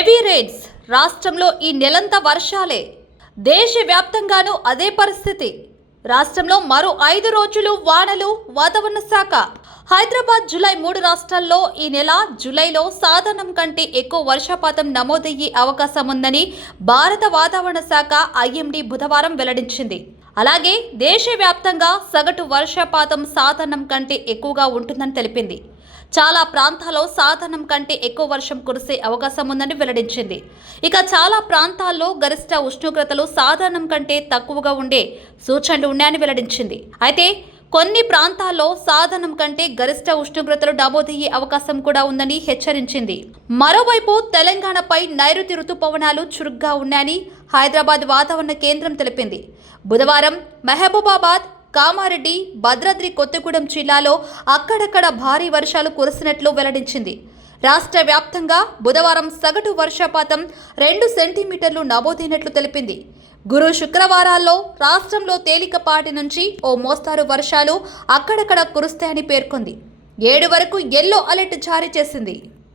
Heavy rains రాష్ట్రంలో ఈ నెలంతా వర్షాలే. దేశవ్యాప్తంగానూ అదే పరిస్థితి. రాష్ట్రంలో మరో 5 రోజులు వానలు. వాతావరణ శాఖ హైదరాబాద్, జూలై 3 రాష్ట్రాల్లో ఈ నెల జూలైలో సాధారణం కంటే ఎక్కువ వర్షపాతం నమోదయ్యే అవకాశం ఉందని భారత వాతావరణ శాఖ ఐఎండీ బుధవారం వెల్లడించింది. అలాగే దేశవ్యాప్తంగా సగటు వర్షపాతం సాధారణం కంటే ఎక్కువగా ఉంటుందని తెలిపింది. చాలా ప్రాంతాల్లో సాధారణం కంటే ఎక్కువ వర్షం కురిసే అవకాశం ఉందని వెల్లడించింది. ఇక చాలా ప్రాంతాల్లో గరిష్ట ఉష్ణోగ్రతలు సాధారణం కంటే తక్కువగా ఉండే సూచనలు ఉన్నాయని వెల్లడించింది. అయితే కొన్ని ప్రాంతాల్లో సాధారణం కంటే గరిష్ట ఉష్ణోగ్రతలు నమోదయ్యే అవకాశం కూడా ఉందని హెచ్చరించింది. మరోవైపు తెలంగాణపై నైరుతి రుతుపవనాలు చురుగ్గా ఉన్నాయని హైదరాబాద్ వాతావరణ కేంద్రం తెలిపింది. బుధవారం మహబూబాబాద్, కామారెడ్డి, భద్రాద్రి కొత్తగూడెం జిల్లాలో అక్కడక్కడ భారీ వర్షాలు కురిసినట్లు వెల్లడించింది. రాష్ట్ర వ్యాప్తంగా బుధవారం సగటు వర్షపాతం 2 సెంటీమీటర్లు నమోదైనట్లు తెలిపింది. గురు, శుక్రవారాల్లో రాష్ట్రంలో తేలికపాటి నుంచి ఓ మోస్తారు వర్షాలు అక్కడక్కడ కురుస్తాయని పేర్కొంది. 7 వరకు యెల్లో అలర్ట్ జారీ చేసింది.